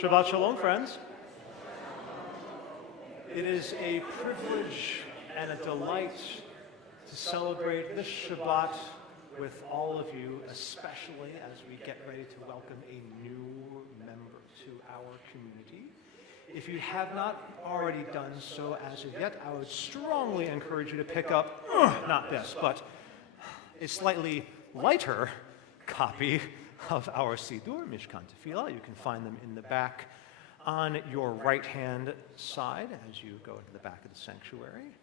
Shabbat Shalom, friends. It is a privilege and a delight to celebrate this Shabbat with all of you, especially as we get ready to welcome a new member to our community. If you have not already done so as of yet, I would strongly encourage you to pick up, not this, but a slightly lighter copy of our Siddur, Mishkan Tefillah. You can find them in the back on your right-hand side as you go into the back of the sanctuary.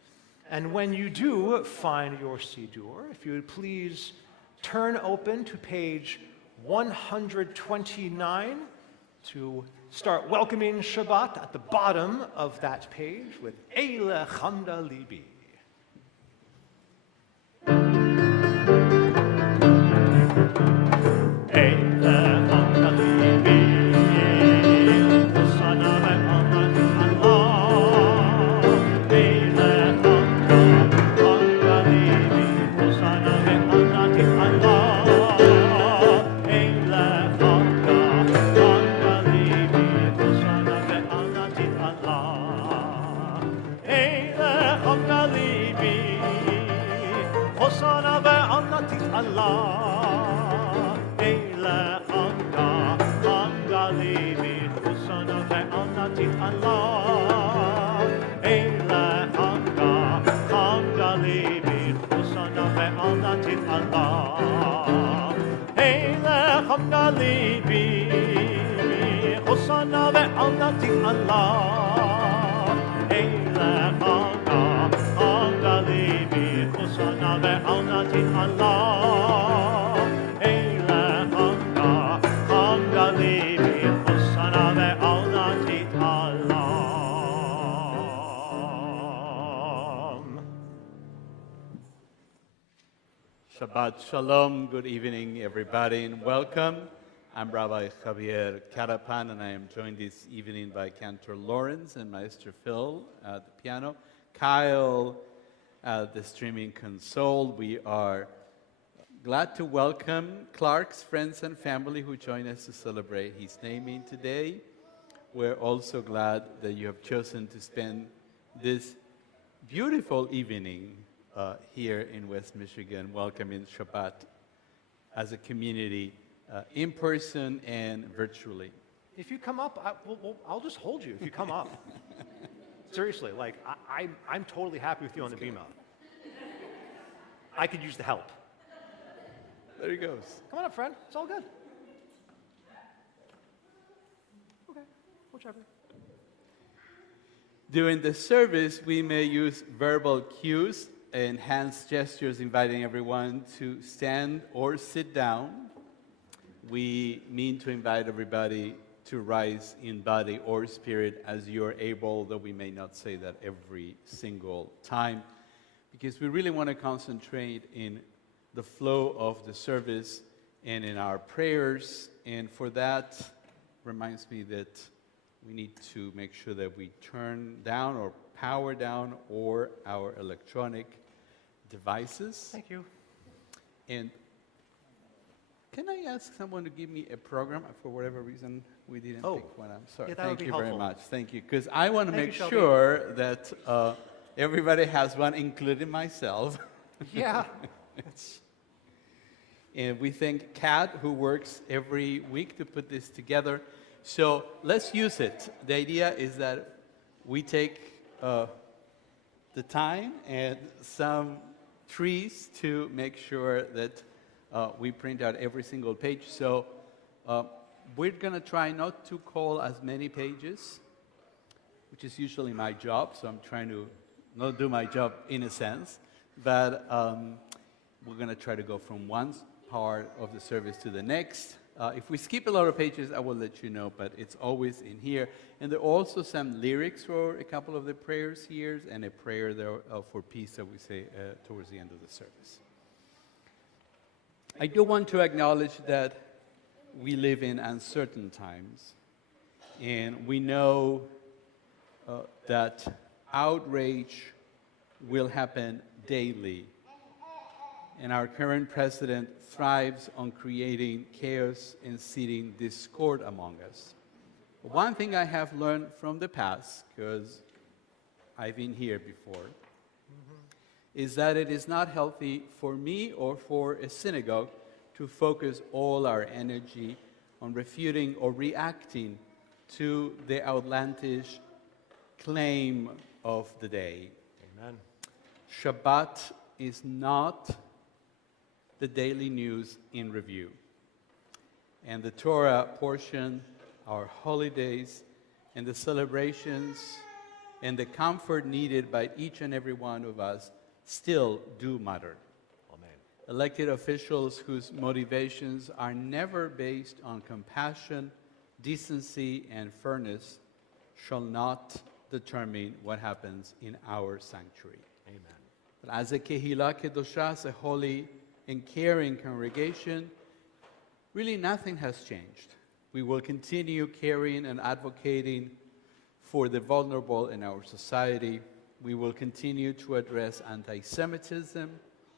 And when you do find your Siddur, if you would please turn open to page 129 to start welcoming Shabbat at the bottom of that page with Eile Chamda Libi. Shabbat Shalom, good evening everybody and welcome. I'm Rabbi Javier Carapan and I am joined this evening by Cantor Lawrence and Maestro Phil at the piano, Kyle at the streaming console. We are glad to welcome Clark's friends and family who join us to celebrate his naming today. We're also glad that you have chosen to spend this beautiful evening here in West Michigan, welcoming Shabbat as a community, in person and virtually. If you come up, I'll just hold you if you come up. Seriously, like, I'm totally happy with you on the Bima. I could use the help. There he goes. Come on up, friend. It's all good. Okay, whichever. During the service, we may use verbal cues and hands gestures inviting everyone to stand or sit down. We mean to invite everybody to rise in body or spirit as you're able, though we may not say that every single time, because we really want to concentrate in the flow of the service and in our prayers. And for that, reminds me that we need to make sure that we turn down or power down or our electronic devices. Thank you. And can I ask someone to give me a program? For whatever reason, we didn't pick one. I'm sorry. Yeah, that Thank would be you helpful. very much. Thank you. Because I want to make you, sure that everybody has one, including myself. Yeah. And we thank Kat, who works every week to put this together. So let's use it. The idea is that we take the time and some trees to make sure that we print out every single page. So we're going to try not to call as many pages, which is usually my job. So I'm trying to not do my job in a sense. But we're going to try to go from one part of the service to the next. If we skip a lot of pages, I will let you know, but it's always in here. And there are also some lyrics for a couple of the prayers here, and a prayer there for peace that we say towards the end of the service. I do want to acknowledge that we live in uncertain times, and we know that outrage will happen daily. And our current president thrives on creating chaos and seeding discord among us. One thing I have learned from the past, because I've been here before, is that it is not healthy for me or for a synagogue to focus all our energy on refuting or reacting to the outlandish claim of the day. Amen. Shabbat is not the daily news in review. And the Torah portion, our holidays, and the celebrations, and the comfort needed by each and every one of us still do matter. Amen. Elected officials whose motivations are never based on compassion, decency, and fairness shall not determine what happens in our sanctuary. Amen. But as a Kehillah Kedoshah, as a holy and caring congregation, really nothing has changed. We will continue caring and advocating for the vulnerable in our society. We will continue to address anti-Semitism,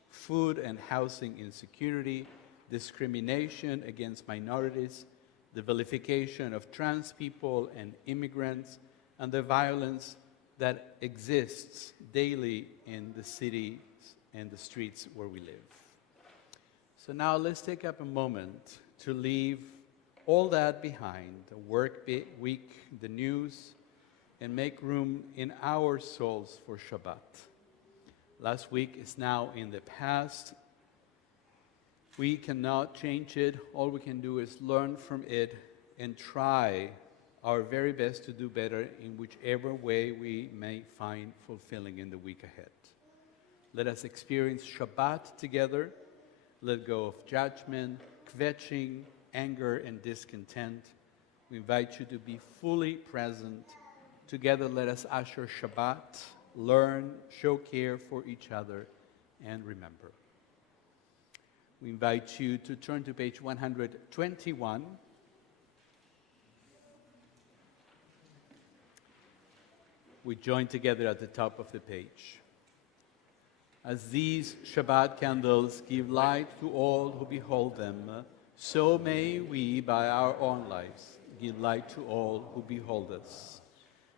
food and housing insecurity, discrimination against minorities, the vilification of trans people and immigrants, and the violence that exists daily in the cities and the streets where we live. So now let's take up a moment to leave all that behind, the work week, the news, and make room in our souls for Shabbat. Last week is now in the past. We cannot change it. All we can do is learn from it and try our very best to do better in whichever way we may find fulfilling in the week ahead. Let us experience Shabbat together. Let go of judgment, kvetching, anger, and discontent. We invite you to be fully present. Together, let us usher Shabbat, learn, show care for each other, and remember. We invite you to turn to page 121. We join together at the top of the page. As these Shabbat candles give light to all who behold them, so may we, by our own lives, give light to all who behold us.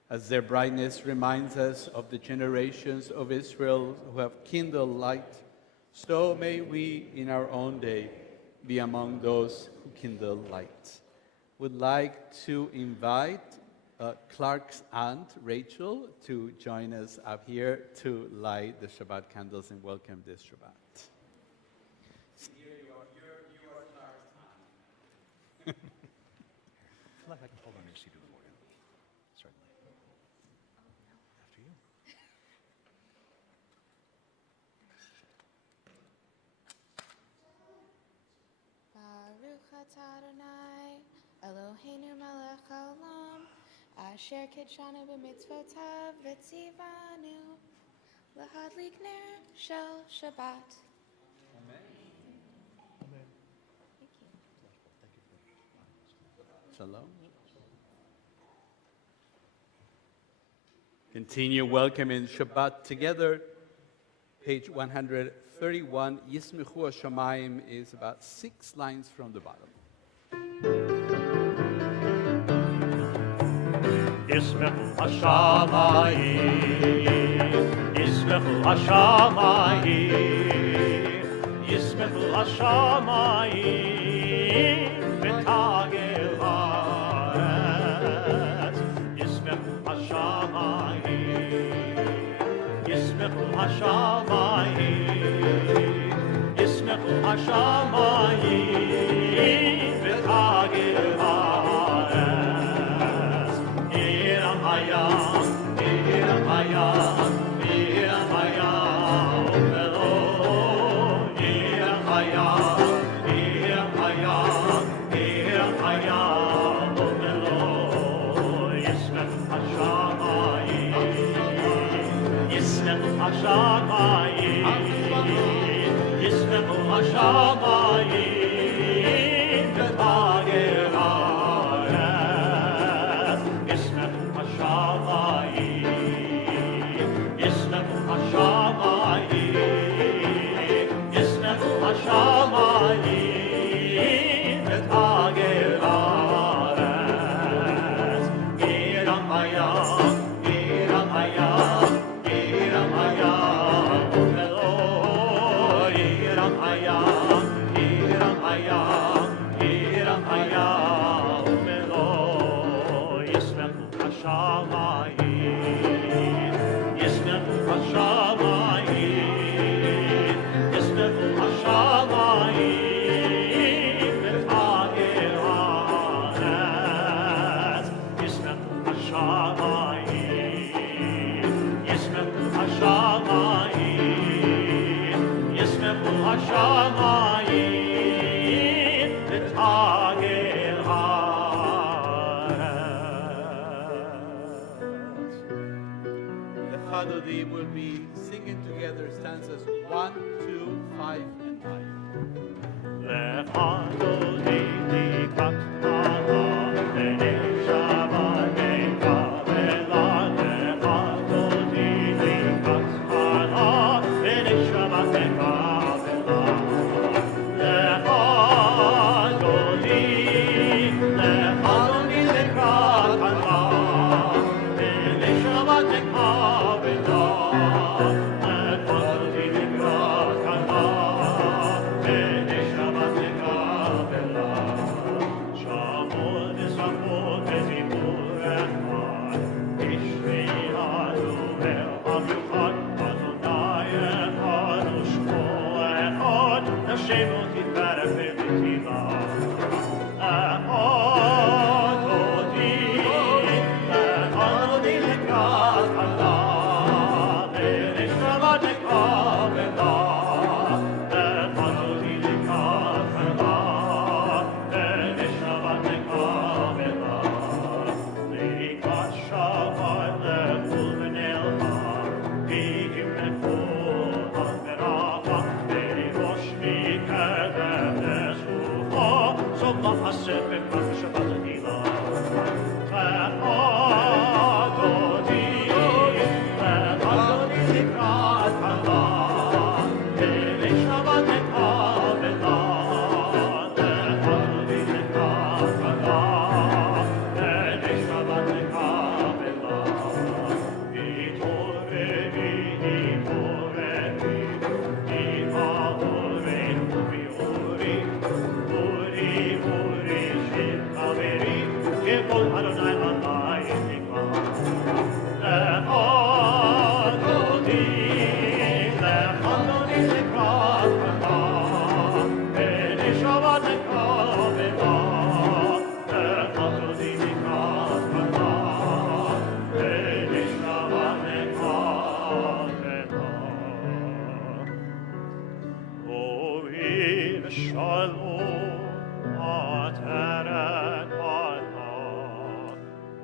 As their brightness reminds us of the generations of Israel who have kindled light, so may we, in our own day, be among those who kindle light. Would like to invite Clark's aunt, Rachel, to join us up here to light the Shabbat candles and welcome this Shabbat. Here you are Clark's aunt. I feel like I can hold on your seat for you. Certainly. After you. Baruch atah Adonai, Eloheinu melech haolam, asher kitshanu b'mitzvotav v'tzivanu, l'hadlik ner shel Shabbat. Amen. Thank you. Shalom. Continue welcoming Shabbat together. Page 131, Yismechu Hashamayim is about 6 lines from the bottom. Yismechu Hashamayim, Yismechu Hashamayim, Yismechu Hashamayim, v'tagel haaretz. Yismechu Hashamayim, Yismechu Hashamayim, Yismechu Hashamayim, v'tagel haaretz. Iram hayam, Iram hayam, Iram hayam, Velo. Iram hayam, Iram hayam, Iram hayam, Velo. Yismechu Hashamayim, Yismechu Hashamayim, Yismechu Hashamayim, v'tagel haaretz. Yismechu Hashamayim, Yismechu Hashamayim, Yismechu Hashamayim, v'tagel haaretz. shamayim v'tagel haaretz. The Chadodi will be singing together stanzas 1, 2, 5, and 9. Lechadodi likat hara b'nei Shabbat v'kavela. Lechadodi likat hara b'nei Shabbat v'kavela. Lechadodi likat hara b'nei Shabbat v'kavela. Lechadodi likat hara b'nei Shabbat v'kavela. Shamot v'samot v'zibur echad, Ishme'anu ve'am yuchad, Adonai echad u'shmo echad, Hashem v'tifarech v'tiva. Echad odi likat hara b'nei Shabbat v'kavela. Echad odi likat hara b'nei Shabbat v'kavela. Likat Shabbat lechul v'nelcha, Higim lechul ha'veracha, V'rosh mikerech lesucha, Sov ma'aseh b'kaf Shabbat adila. Echad odi likat hara b'nei Shabbat v'kavela. Echad odi likat hara b'nei Shabbat v'kavela. V'torei, v'torei, v'ori, ori, ori, shel kaveri, kevod Adonai alai tikva. Echad odi likat hara b'nei Shabbat v'kavela. Echad odi likat hara b'nei Shabbat v'kavela. Ovi v'shalom ateret Allah,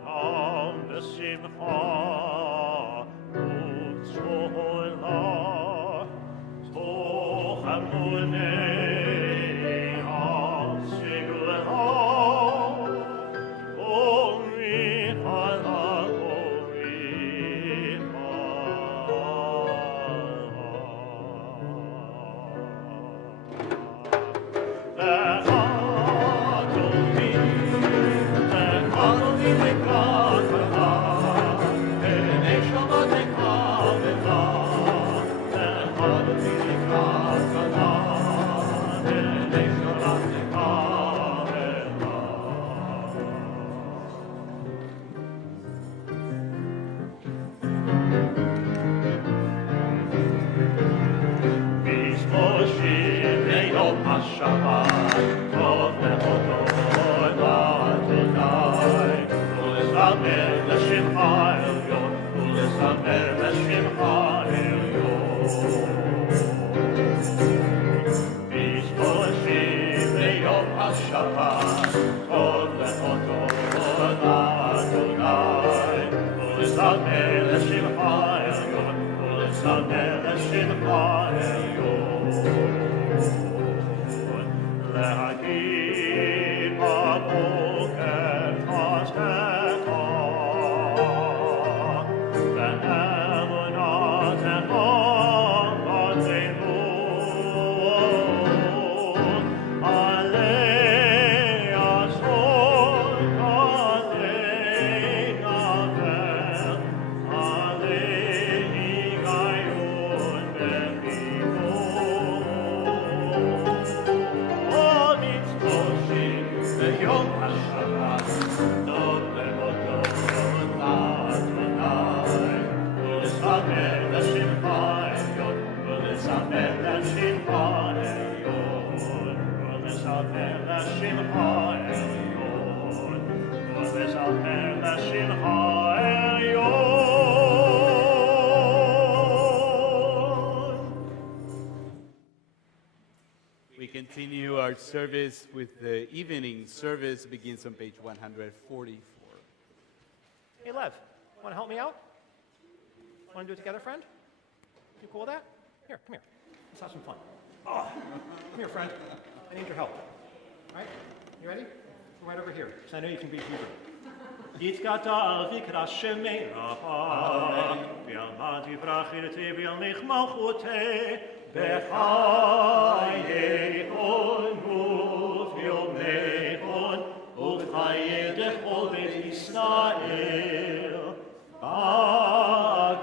Am v'simcha u'tzola, Toch hamonei ha'sigula, Omi chala, Omi chala. Echad odi likat hara b'nei Shabbat v'kavela. Echad odi likat hara b'nei Shabbat v'kavela. V'shloshim le'yom ha'Shabbat, Tov le'chodol Adonai, U'lezamer l'shemcha elyon, U'lezamer l'shemcha elyon. V'shloshim le'yom ha'Shabbat, Tov le'chodol Adonai, U'lezamer l'shemcha elyon, U'lezamer l'shemcha elyon. Le'hagid b'boker chazkecha, ve'emunatecha b'tzelut, alei asol, alei gavel, alei higayon be'chivot. All mitzvoshim be'yom ha'Shabbat, Tov le'hodot Adonai, U'lezamer l'shemcha elyon, U'lezamer l'shemcha elyon, U'lezamer l'shemcha elyon, U'lezamer l'shemcha elyon. continue our service with the evening service. Begins on page 144. Hey, Lev, want to help me out? Want to do it together, friend? You cool with that? Here, come here. Let's have some fun. Oh, come here, friend. I need your help. All right? You ready? Come right over here, because I know you can read Hebrew. יתגדל ויקרא שמי רבה, וילמד יברח ירתי וילמיך מלכותי, בחייכון וביומייכון, ובחיי דכל בית ישראל. בגלה,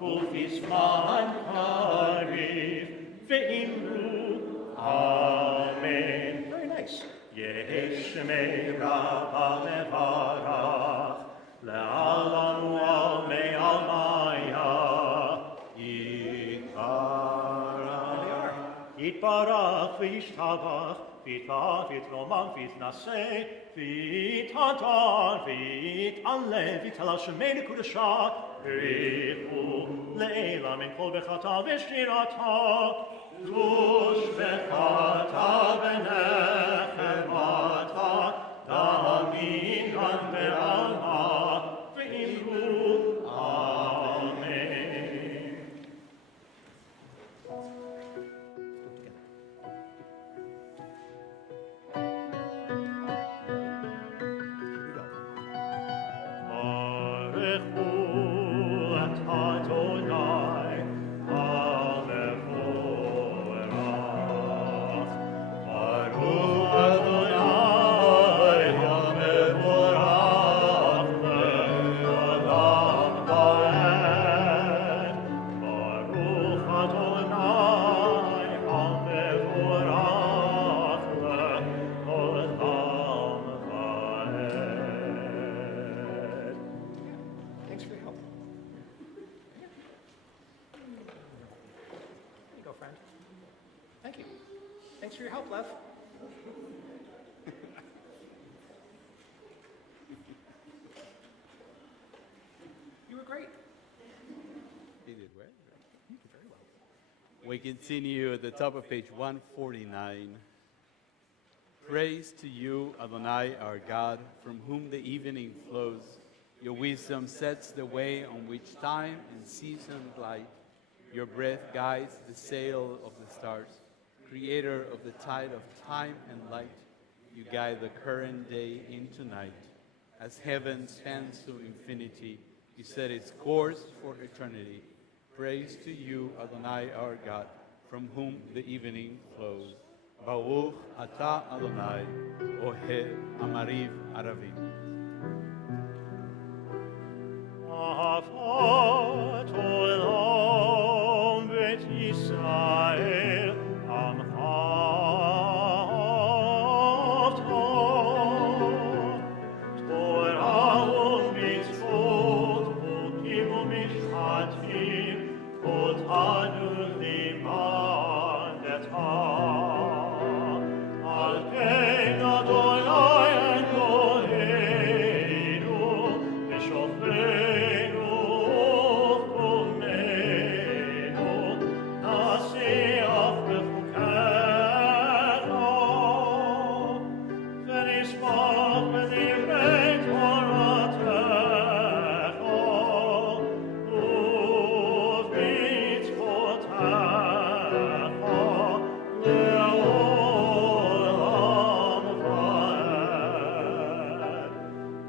ובזמן קריב, ואמרו אמן. Very nice. יש שמי רבה מברך, לעלם ועלמי עלמיה, יתברך וישתבח, ויתברך ויתרומם ויתנשא, ויתהדר ויתעלה, ויתהלל שמי לקודשה, בריחו לעילה מן כל בחטא ושרירתה, קדוש בחטא ונחמתה, דמינן בעלמא, ואמרו אמן. Thanks for your help. Here you go, friend. Thank you. Thanks for your help, Lev. You were great. He did well. You did very well. We continue at the top of page 149. Praise to you, Adonai, our God, from whom the evening flows. Your wisdom sets the way on which time and season glide. Your breath guides the sail of the stars. Creator of the tide of time and light, you guide the current day into night. As heaven spans to infinity, you set its course for eternity. Praise to you, Adonai, our God, from whom the evening flows. Baruch atah Adonai, Ohel Amariv Aravim. Avat olam bet Yisrael amcha Torah u'mitzvot u'kim u'mishpatim otanu liman letah al ken Adonai Eloheinu v'shofrenu u'fkumenu nasiach b'chukecha v'nishmach b'divrei Toratecha u'v'mitzvotecha le'olam va'ed.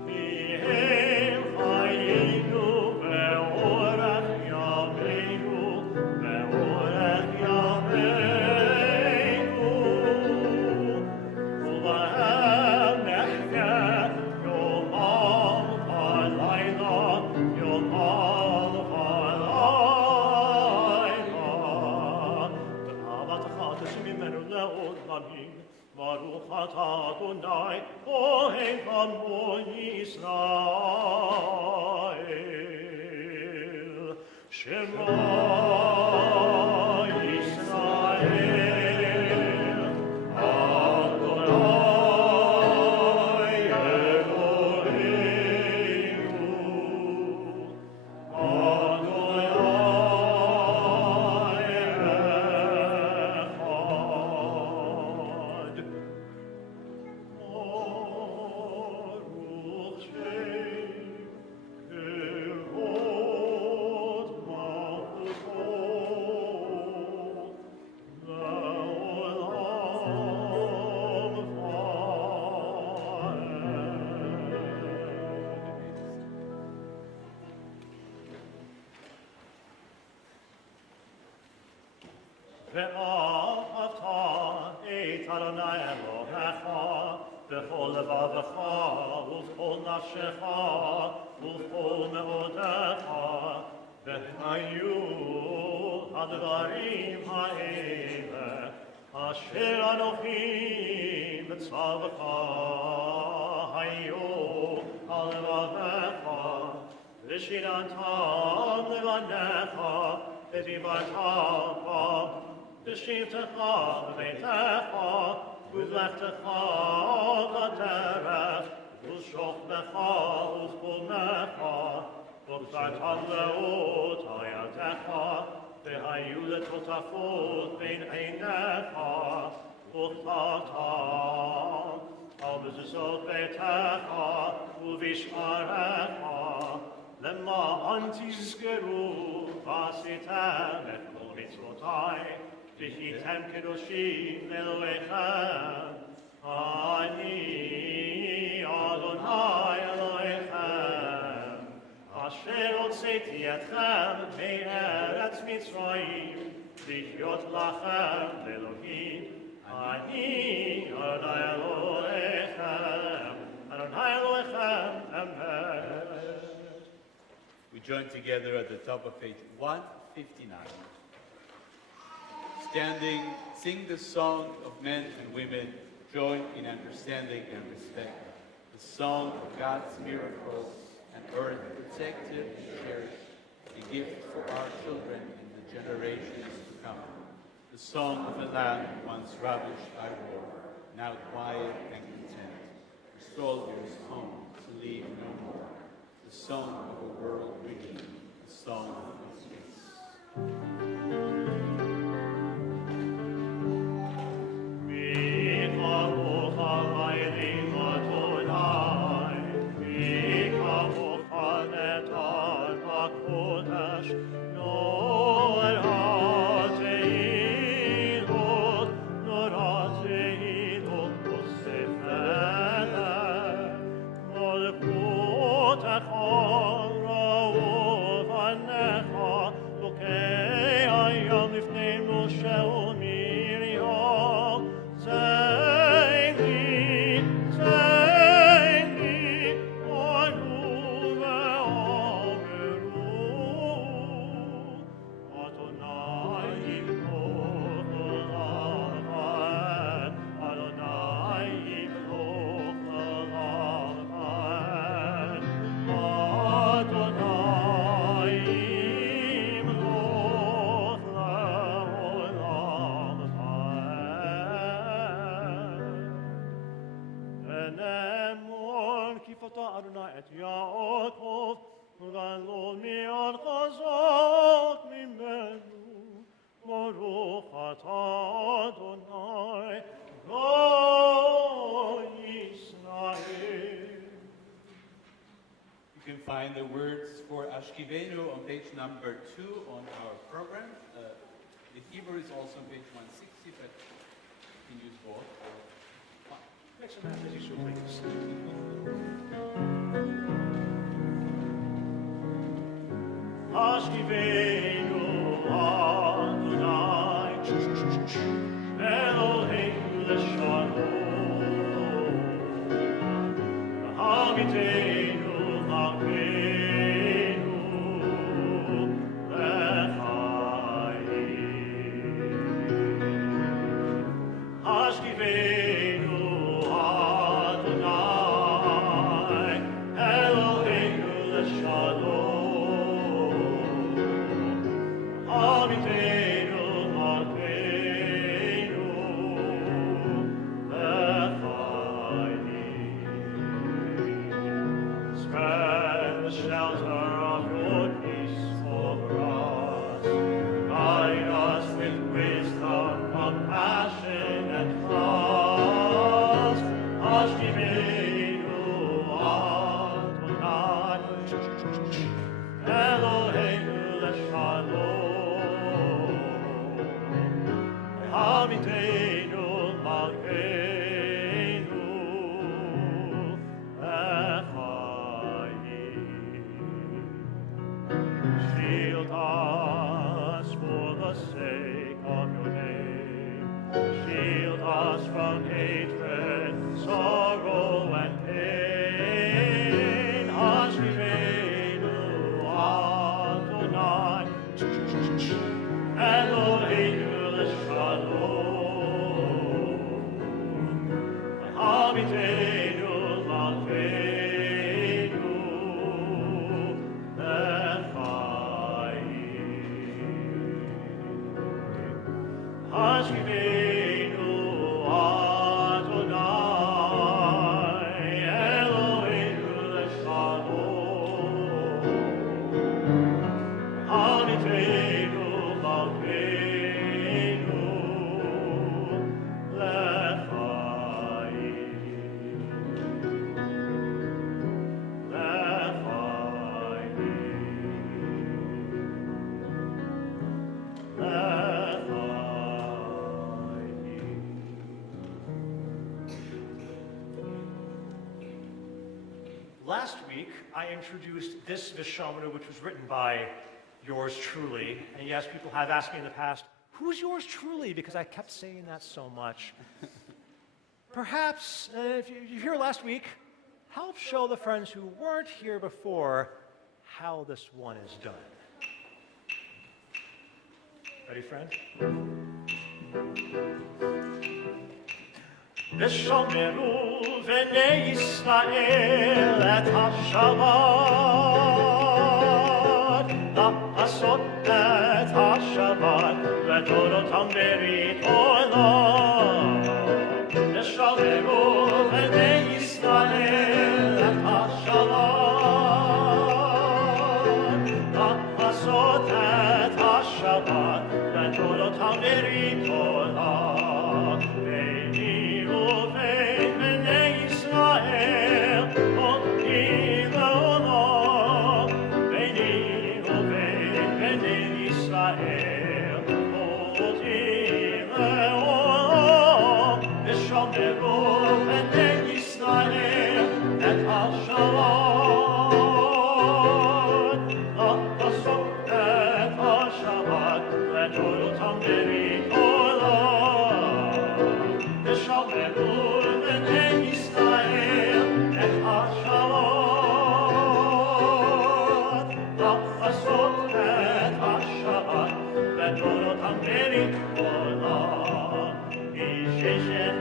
Ki הם חיינו ואורך ימינו ואורך ימינו ובהם נחיה יומם ולילה יומם ולילה ואהבתך תשב ממנו לעולמים ברוך אתה אדוני אוהב עמו ישראל שמע ישראל אדוני אלוהינו אדוני ואהבת את אדוני אלוהיך בכל לבבך ובכל נפשך ובכל מאודך, והיו הדברים האלה אשר אנוכי מצווך היו על לבבך, ושיננתם לבניך ודיברת בשבתך בביתך ובלכתך בדרך ושוכבך וחולמך וגזרתם לאות על ידך והיו לטוטפות בין עיניך וכתבת על מזוזות ביתך ובשעריך למען תזכרו ועשיתם את כל מצוותי והייתם קדושים לאלוהיכם. אני אדוני אלוהיכם אשר הוצאתי אתכם מארץ מצרים לחיות לכם לאלוהים. אני אדוני אלוהיכם, אדוני אלוהיכם, אמן. We join together at the top of page 159. Standing, sing the song of men and women, join in understanding and respect. The song of God's miracles and earth protected and cherished, a gift for our children in the generations to come. The song of a land once ravished by war, now quiet and content, for soldiers home to leave no more. The song of a world redeemed, the song of peace. You can find the words for Ashkivenu on page number 2 on our program. The Hebrew is also on page 160, but you can use both. Make some hands as you so please. Ashkivenu Adonai Eloheinu Leshalom Hagiteinu Malkeinu Lechaim Ashkivenu Adonai Eloheinu Leshalom Shield us for the sake of your name. Hashivenu Adonai Eloheinu Leshalom Hanitenu Malkeinu Lechaim Last week, I introduced this Vishamana, which was written by yours truly. And yes, people have asked me in the past, who's yours truly? Because I kept saying that so much. Perhaps, if you're here last week, help show the friends who weren't here before how this one is done. Ready, friend? Vishomeru v'nei Yisrael et ha-Shabbat la'asot et ha-Shabbat v'dorotam berit olam Vishomeru v'nei Yisrael et ha-Shabbat la'asot et ha-Shabbat v'dorotam berit olam Beini uvein b'nei Yisrael oti le'olam Beini uvein b'nei Yisrael oti le'olam V'shomeru b'nei Yisrael et ha-Shabbat la'asot et ha-Shabbat v'dorotam berit olam V'shomeru b'nei Yisrael et ha-Shabbat la'asot et ha-Shabbat v'dorotam berit olam Ki-sheshet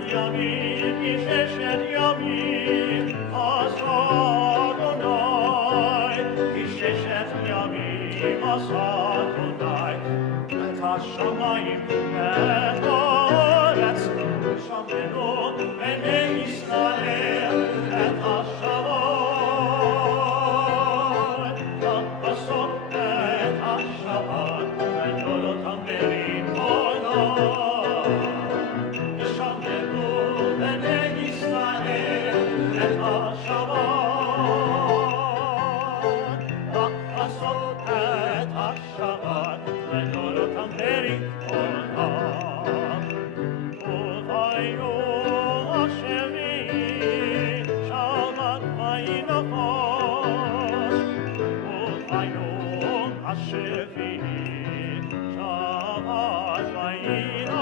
yamim asa Adonai Ki-sheshet yamim asa Adonai et ha-shamayim et ha'aretz V'shomeru b'nei Yisrael et ha-Shabbat la'asot et ha-Shabbat v'dorotam berit olam V'shomeru b'nei Yisrael et ha-Shabbat la'asot et ha-Shabbat v'dorotam berit olam Uvaynu Hashemi Shabbat v'yinafash Uvaynu Hashemi Shabbat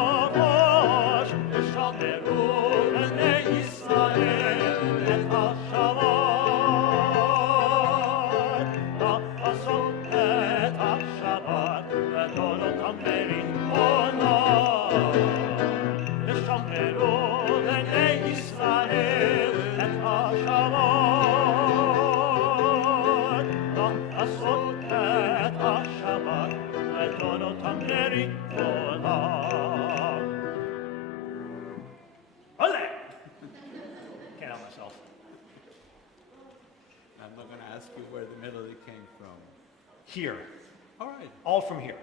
v'yinafash V'shomeru b'nei Yisrael et ha-Shabbat la'asot et ha-Shabbat v'dorotam berit olam V'shomeru b'nei Yisrael et ha-Shabbat la'asot et ha-Shabbat v'dorotam berit olam Ole! Can't help myself. I'm not going to ask you where the melody came from. Here. All right. All from here.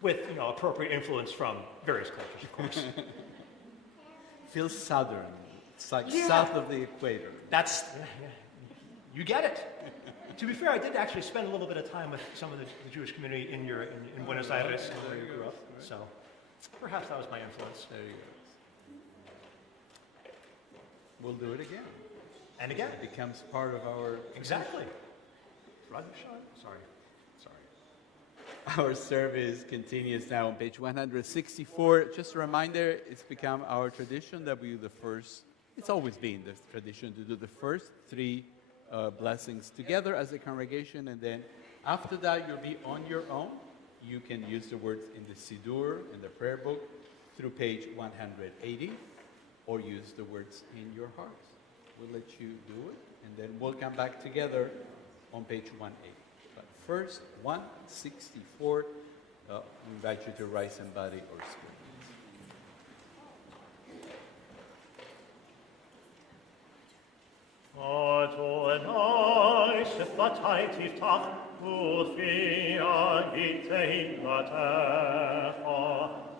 With, appropriate influence from various cultures, of course. Feels southern. It's like Yeah. south of the equator. That's, you get it. To be fair, I did actually spend a little bit of time with some of the Jewish community in Buenos Aires, where you grew up. So perhaps that was my influence. There you go. We'll do it again. And again, It becomes part of our exactly. Sorry. Our service continues now on page 164. Just a reminder, it's become our tradition that we do the first, it's always been the tradition to do the first three blessings together as a congregation, and then after that you'll be on your own. You can use the words in the Siddur, in the prayer book, through page 180, or use the words in your hearts. We'll let you do it, and then we'll come back together on page 180. But first, 164, we invite you to rise in body or spirit. Adonai, Siphatai Tiftach, Ufi Agitei Latecha,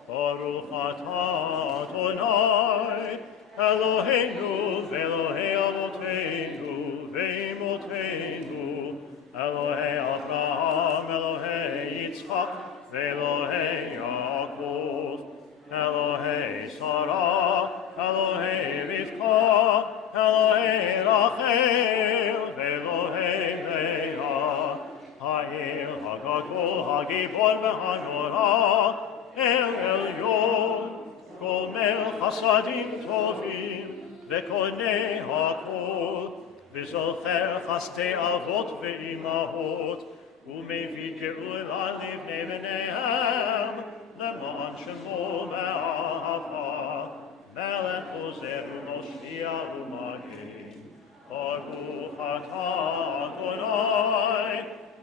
Baruch Atah Adonai, Eloheinu, Ve'Elohei Avoteinu, Ve'Imoteinu, Elohei Avraham, Elohei Yitzchak, Ve'Elohei Yaakov, Elohei Sarah, Elohei Rivka, Elohei Rachel, Elohei Leah, Ha'il HaGadol, HaGibor VeHaNorah, El Elyon, Gomel Chasadim Tovim, Vekonei HaKol, V'zocher Chasdei Avot Ve'imahot, U'mevid Geula Livnei B'neihem, Leman Shemo Me'ahava, Melech Ozer U'Moshia U'Magin, Baruch Atah Adonai,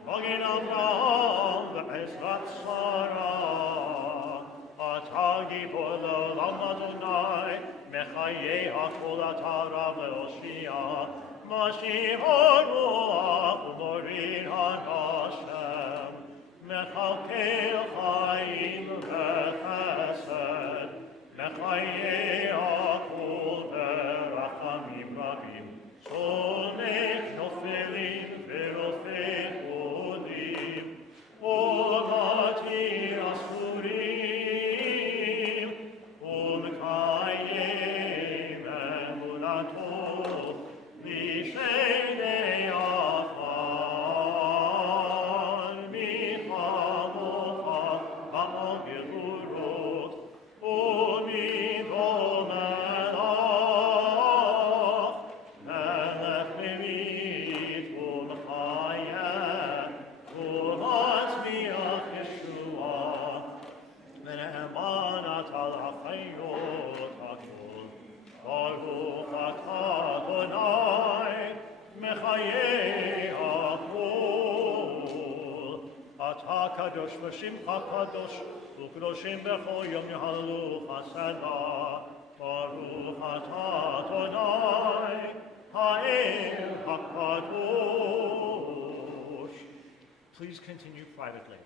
Magen Avraham Ve'ezrat Sarah, Atah Gibor Le'olam Adonai, Mechayei HaKol Atah Rav Le'Oshia, Mashiach Ruach U'Morin HaNashem, Mechalkel Chaim V'Chesed, Mechayei HaKol V'Rachamim Rabim, Solech Nofelim V'Rofei Chodim, Olati Asurim, Umkayim Emulatov, V'Shenei Afar, Michamocha, Ba'al Gevurot, U'Midol Melach, Melech Mimit, U'Mchayem, U'Matzmiach Yeshua, V'Ne'eman Atal HaChayot HaKol, Baruch Atah Adonai, Mechayei HaKol, Atah Kadosh V'Shimcha Kadosh, U'Kadoshim B'chol Yom Yahalelu Chaseda, Baruch Atah Adonai, Ha'el HaKadosh. Please continue privately.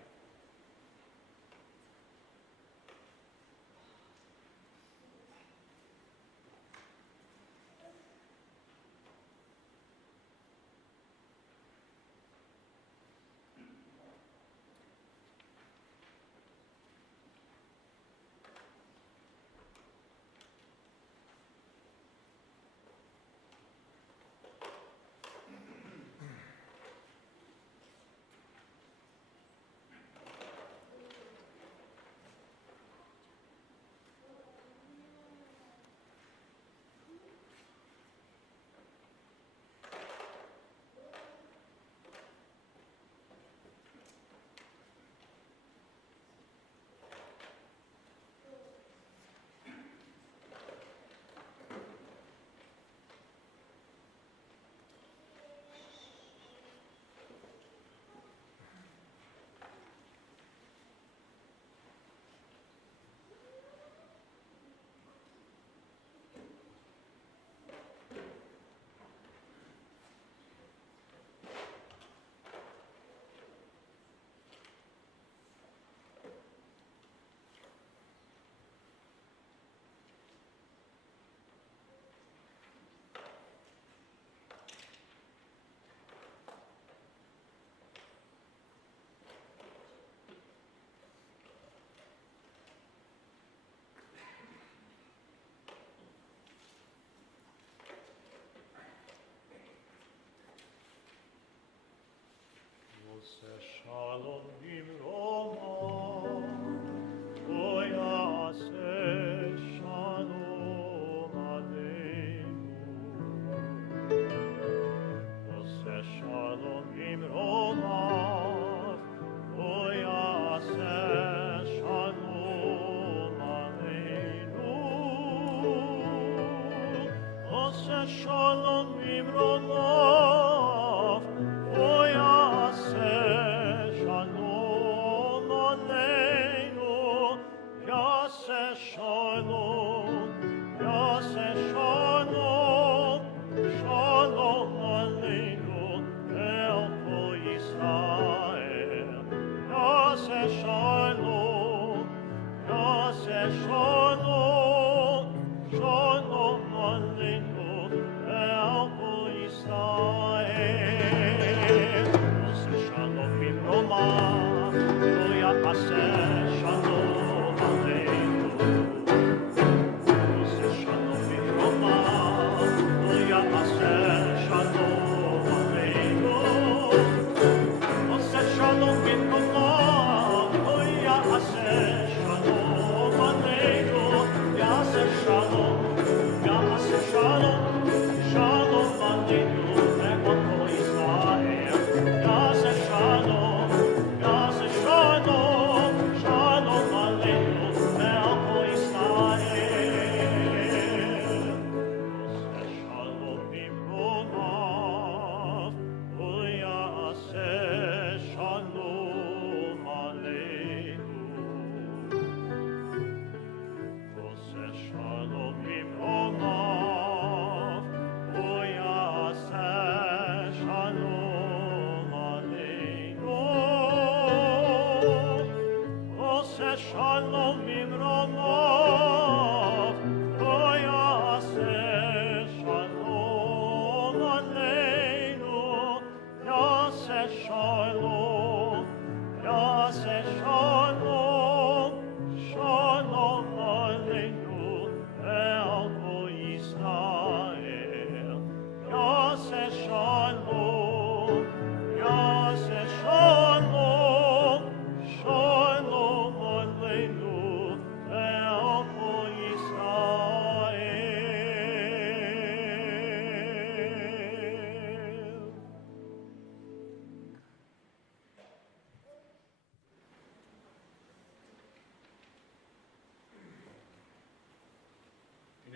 Shalom Bimroma, Oyaseh Shalom Aleinu. Oseh Shalom Bimroma, Oyaseh Shalom Aleinu. Oseh Shalom Bimroma, Shalom Aleinu, Yaseh Shalom.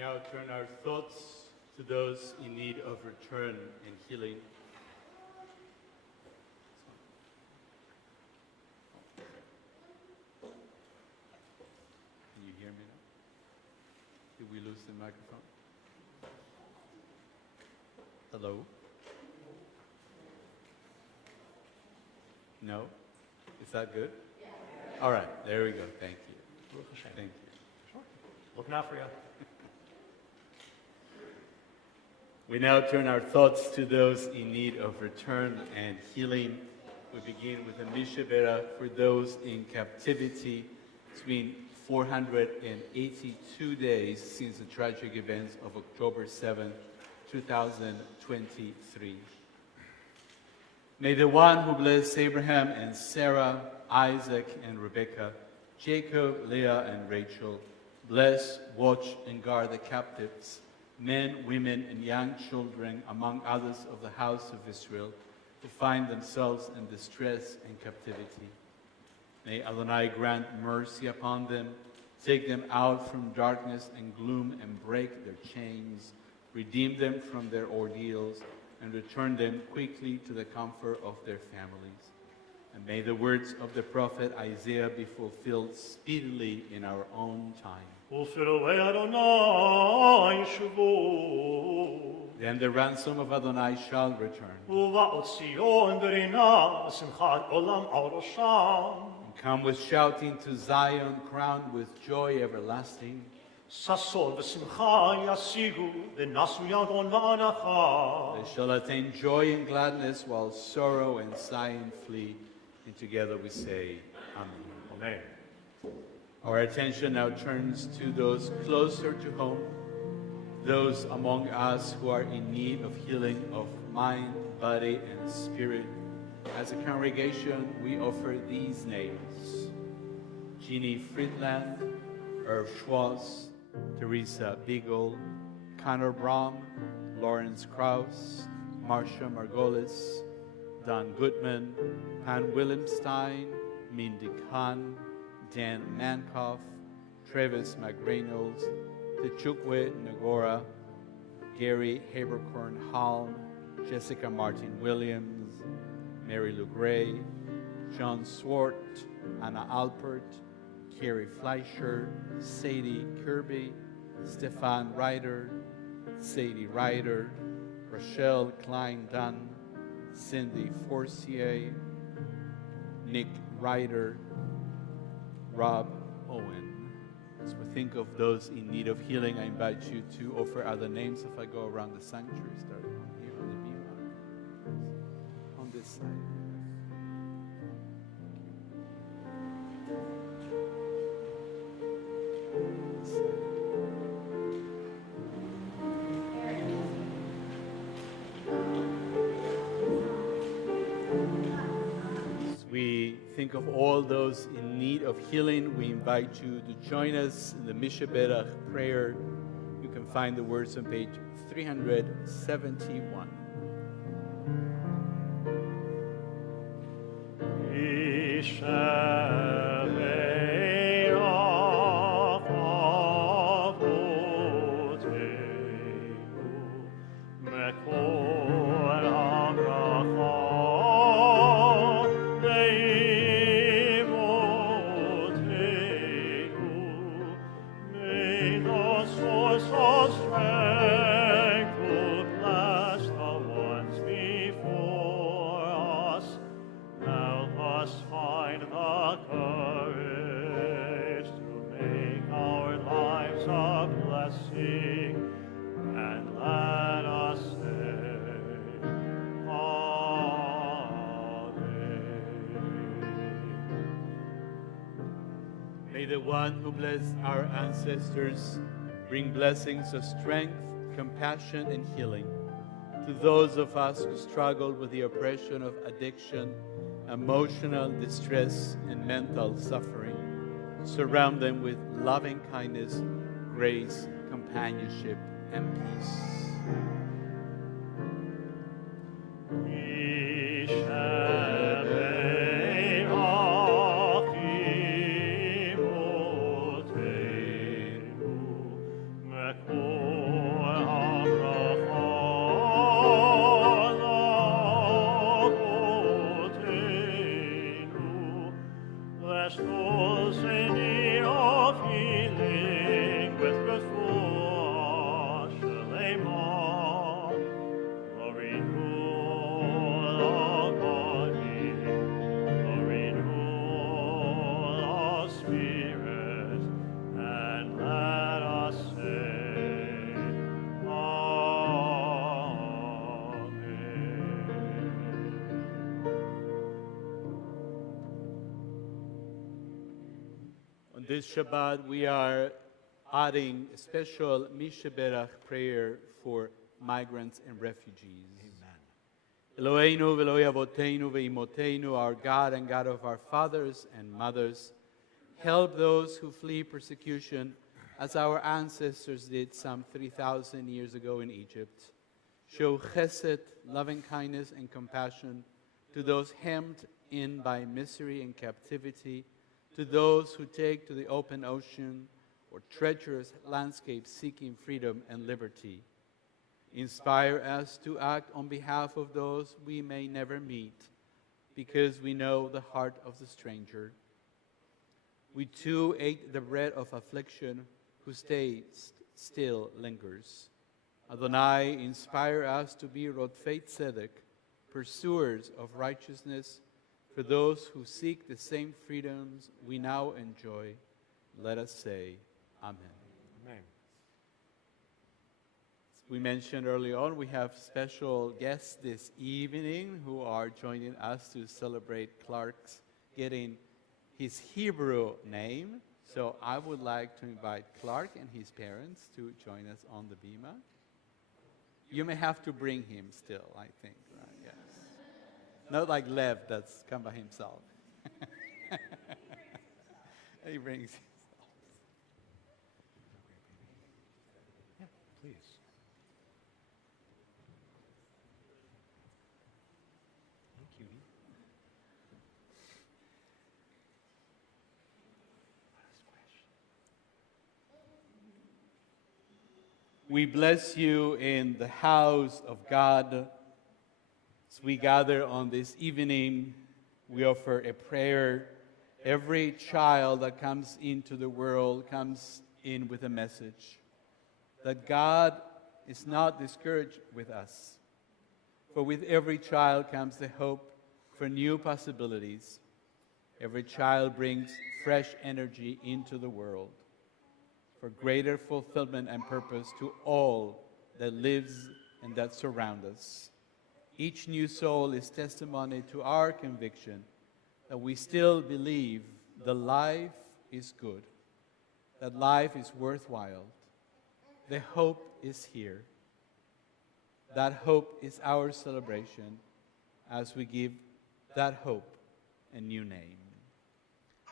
now turn our thoughts to those in need of return and healing. Can you hear me now? Did we lose the microphone? Hello? No? Is that good? Yeah. All right, there we go. Thank you. Thank you. Looking out for you. We now turn our thoughts to those in need of return and healing. We begin with a Mishabera for those in captivity. It's been 482 days since the tragic events of October 7, 2023. May the one who blessed Abraham and Sarah, Isaac and Rebekah, Jacob, Leah and Rachel, bless, watch, and guard the captives, men, women, and young children, among others of the house of Israel, who find themselves in distress and captivity. May Adonai grant mercy upon them, take them out from darkness and gloom and break their chains, redeem them from their ordeals, and return them quickly to the comfort of their families. And may the words of the prophet Isaiah be fulfilled speedily in our own time. Then the ransom of Adonai shall return. And come with shouting to Zion, crowned with joy everlasting. They shall attain joy and gladness while sorrow and sighing flee. And together we say, Amen. Amen. Our attention now turns to those closer to home, those among us who are in need of healing of mind, body, and spirit. As a congregation, we offer these names: Jeannie Friedland, Irv Schwartz, Teresa Beagle, Connor Brom, Lawrence Krause, Marcia Margolis, Don Goodman, Pan Willemstein, Mindy Khan, Dan Mankoff, Travis McReynolds, Techukwe Nagora, Gary Habercorn Halm, Jessica Martin Williams, Mary Lou Gray, John Swart, Anna Alpert, Carrie Fleischer, Sadie Kirby, Stefan Ryder, Sadie Ryder, Rochelle Klein Dunn, Cindy Forcier, Nick Ryder, Rob Owen. As we think of those in need of healing, I invite you to offer other names if I go around the sanctuary, starting on here on the view, on this side. We think of all those in need of healing. We invite you to join us in the Mishaberach prayer. You can find the words on page 371. May the one who blessed our ancestors bring blessings of strength, compassion, and healing to those of us who struggle with the oppression of addiction, emotional distress, and mental suffering. Surround them with loving kindness, grace, companionship, and peace. Oh souls in need of healing with refuah shalema. Glory to the body, glory to the spirit, and let us say, On this Shabbat, we are adding a special Mishaberach prayer for migrants and refugees. Eloheinu v'Eloi Avoteinu v'Imoteinu, our God and God of our fathers and mothers, help those who flee persecution as our ancestors did some 3,000 years ago in Egypt. Show chesed, loving kindness and compassion to those hemmed in by misery and captivity, to those who take to the open ocean or treacherous landscapes seeking freedom and liberty. Inspire us to act on behalf of those we may never meet, because we know the heart of the stranger. We too ate the bread of affliction, whose taste still lingers. Adonai, inspire us to be Rodfei Tzedek, pursuers of righteousness, for those who seek the same freedoms we now enjoy. Let us say, Amen. Amen. We mentioned early on, we have special guests this evening who are joining us to celebrate Clark's getting his Hebrew name. So I would like to invite Clark and his parents to join us on the bima. You may have to bring him still, I think, right? Yes. Not like Lev that's come by himself. He brings himself. Yeah, please. Hey, cutie. We bless you in the house of God. As we gather on this evening, we offer a prayer. Every child that comes into the world comes in with a message that God is not discouraged with us. For with every child comes the hope for new possibilities. Every child brings fresh energy into the world for greater fulfillment and purpose to all that lives and that surround us. Each new soul is testimony to our conviction that we still believe the life is good, that life is worthwhile. The hope is here. That hope is our celebration as we give that hope a new name.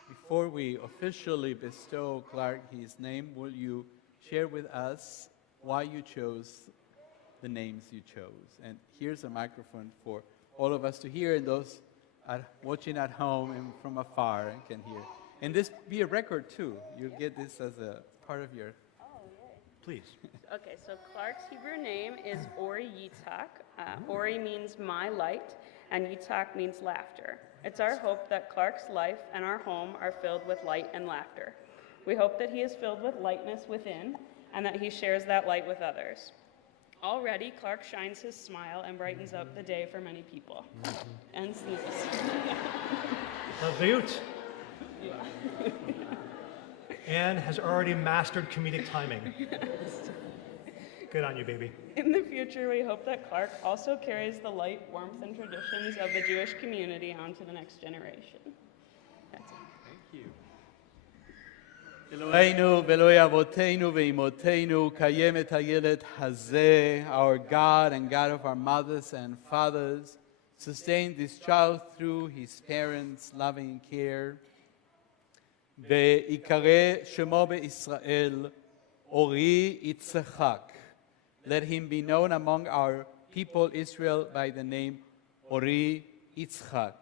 Before we officially bestow Clark his name, will you share with us why you chose the names you chose? And here's a microphone for all of us to hear, and those watching at home and from afar and can hear. And this be a record too. You'll get this as a part of your... Please. Okay, so Clark's Hebrew name is Ori Yitzhak. Ori means my light, and Yitzhak means laughter. It's our hope that Clark's life and our home are filled with light and laughter. We hope that he is filled with lightness within, and that he shares that light with others. Already, Clark shines his smile and brightens up the day for many people. And sneezes. Lavut. Anne has already mastered comedic timing. Good on you, baby. In the future, we hope that Clark also carries the light, warmth, and traditions of the Jewish community onto the next generation. That's it. Eloheinu v'Eloi Avoteinu v'Imoteinu kayemet hayelet hazeh, our God and God of our mothers and fathers, sustain this child through his parents' loving care. Ve'ikare shemo be'Israel, Ori Yitzchak. Let him be known among our people Israel by the name Ori Yitzchak.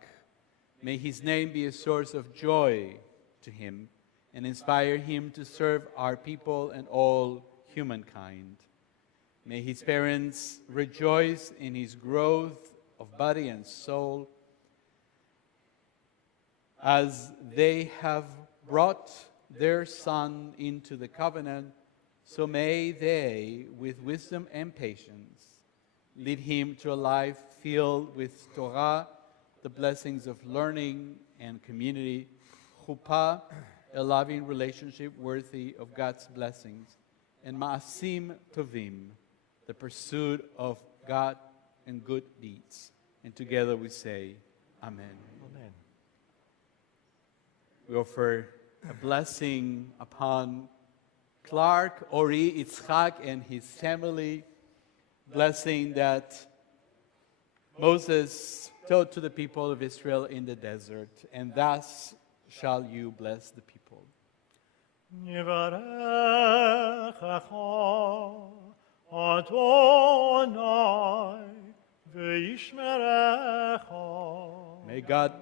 May his name be a source of joy to him and inspire him to serve our people and all humankind. May his parents rejoice in his growth of body and soul As they have brought their son into the covenant, so may they, with wisdom and patience, lead him to a life filled with Torah, the blessings of learning and community, chuppah, a loving relationship worthy of God's blessings, and ma'asim tovim, the pursuit of God and good deeds. And together we say, Amen. Amen. We offer a blessing upon Clark, Ori, Yitzchak, and his family, blessing that Moses taught to the people of Israel in the desert, and thus shall you bless the people. Yivarechecha Adonai v'yishmerecha. May God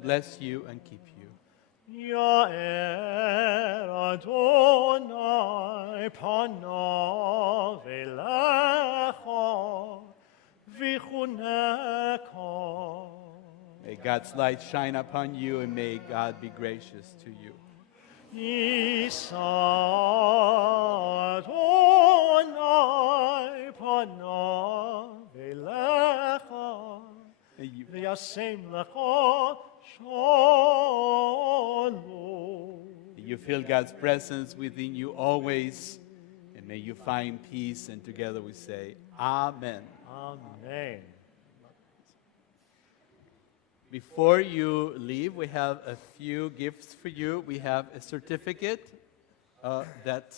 bless you and keep you. Ya'er Adonai panav elecha v'chuneka. May God's light shine upon you, and may God be gracious to you. Yisa Adonai panav elecha May you, v'yasem lecha shalom. you feel God's presence within you always, and may you find peace. And together we say, Amen. Amen. Before you leave, we have a few gifts for you. We have a certificate that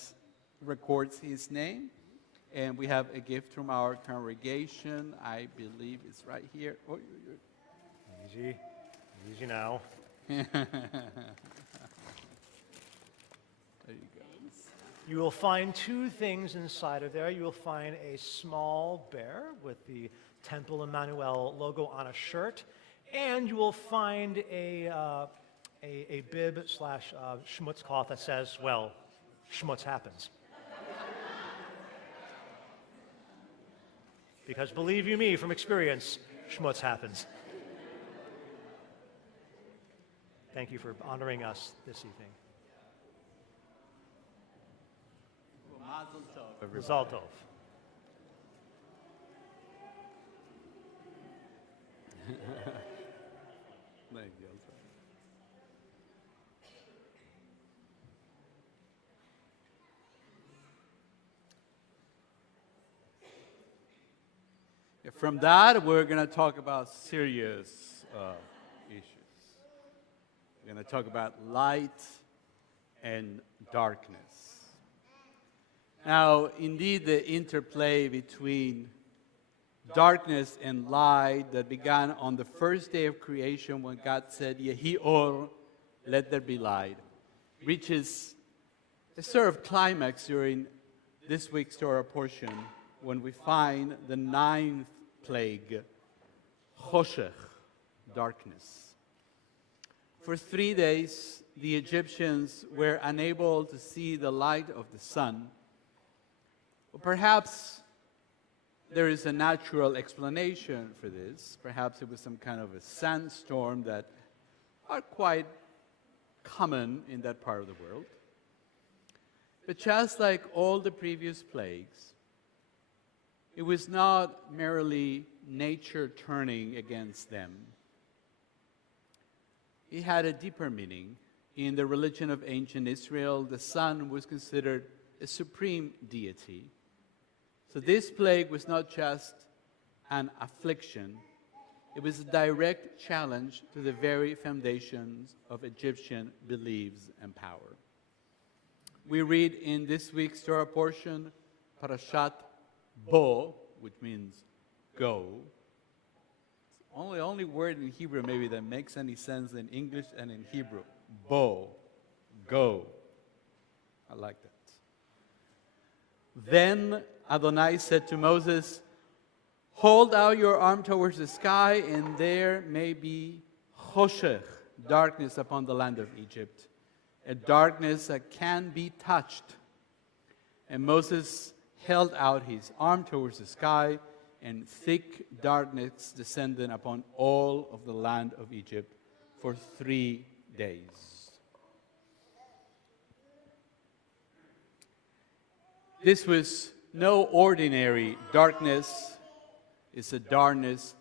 records his name. And we have a gift from our congregation. I believe it's right here. Oh, Easy. Easy now. there you go. You will find two things inside of there. You will find a small bear with the Temple Emanuel logo on a shirt, and you will find a bib slash schmutz cloth that says, well, schmutz happens. Because believe you me, from experience, schmutz happens. Thank you for honoring us this evening. Mazel tov, everybody. Result of. Thank you. From that, we're going to talk about serious issues. We're going to talk about light and darkness. Now, indeed, the interplay between darkness and light that began on the first day of creation when God said, Yehi or, let there be light, reaches a sort of climax during this week's Torah portion when we find the ninth plague, choshech, darkness. For 3 days, the Egyptians were unable to see the light of the sun. Or perhaps there is a natural explanation for this. Perhaps it was some kind of a sandstorm that are quite common in that part of the world. But just like all the previous plagues, it was not merely nature turning against them. It had a deeper meaning. In the religion of ancient Israel, the sun was considered a supreme deity. So this plague was not just an affliction, it was a direct challenge to the very foundations of Egyptian beliefs and power. We read in this week's Torah portion, Parashat Bo, which means go. It's the only word in Hebrew maybe that makes any sense in English and in Hebrew. Bo, go. I like that. Then Adonai said to Moses, hold out your arm towards the sky, and there may be choshech, darkness upon the land of Egypt, a darkness that can be touched. And Moses held out his arm towards the sky, and thick darkness descended upon all of the land of Egypt for 3 days. This was no ordinary darkness. It's a darkness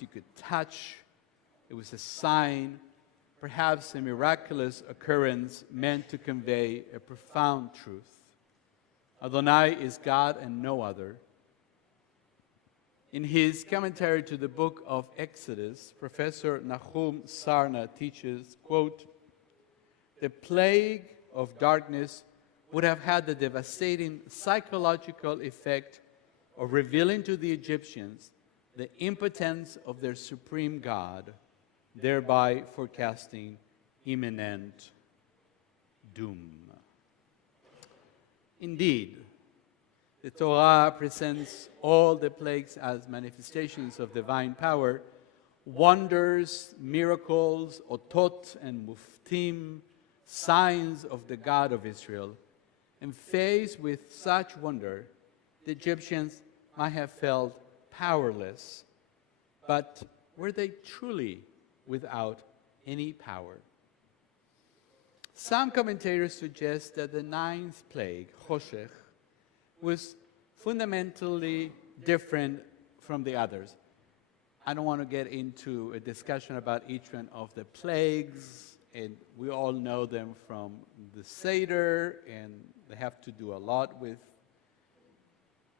you could touch. It was a sign, perhaps a miraculous occurrence meant to convey a profound truth. Adonai is God and no other. In his commentary to the book of Exodus, Professor Nahum Sarna teaches, quote, "The plague of darkness would have had the devastating psychological effect of revealing to the Egyptians the impotence of their supreme God, thereby forecasting imminent doom." Indeed, the Torah presents all the plagues as manifestations of divine power, wonders, miracles, otot and muftim, signs of the God of Israel. And faced with such wonder, the Egyptians might have felt powerless. But were they truly without any power? Some commentators suggest that the ninth plague, Choshech, was fundamentally different from the others. I don't want to get into a discussion about each one of the plagues, and we all know them from the Seder, and they have to do a lot with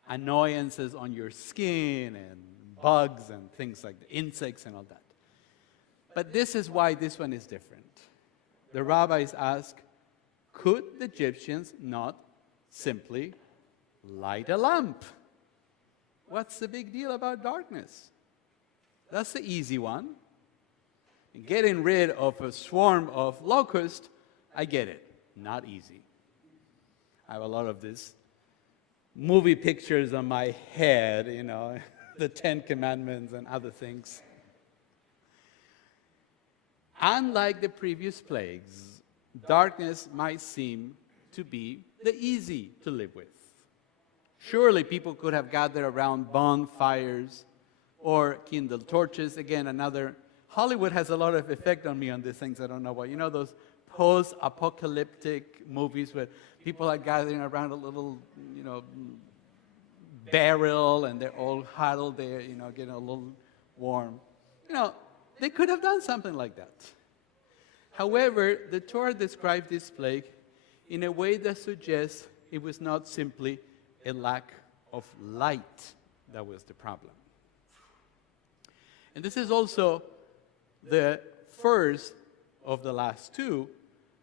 annoyances on your skin and bugs and things like that, insects and all that. But this is why this one is different. The rabbis ask, could the Egyptians not simply light a lamp? What's the big deal about darkness? That's the easy one. Getting rid of a swarm of locusts, I get it. Not easy. I have a lot of these movie pictures on my head, you know, the Ten Commandments and other things. Unlike the previous plagues, darkness might seem to be the easy to live with. Surely people could have gathered around bonfires or kindled torches. Again, Hollywood has a lot of effect on me on these things. I don't know why. You know those post-apocalyptic movies where people are gathering around a little, barrel and they're all huddled there, getting a little warm. They could have done something like that. However, the Torah described this plague in a way that suggests it was not simply a lack of light that was the problem. And this is also the first of the last two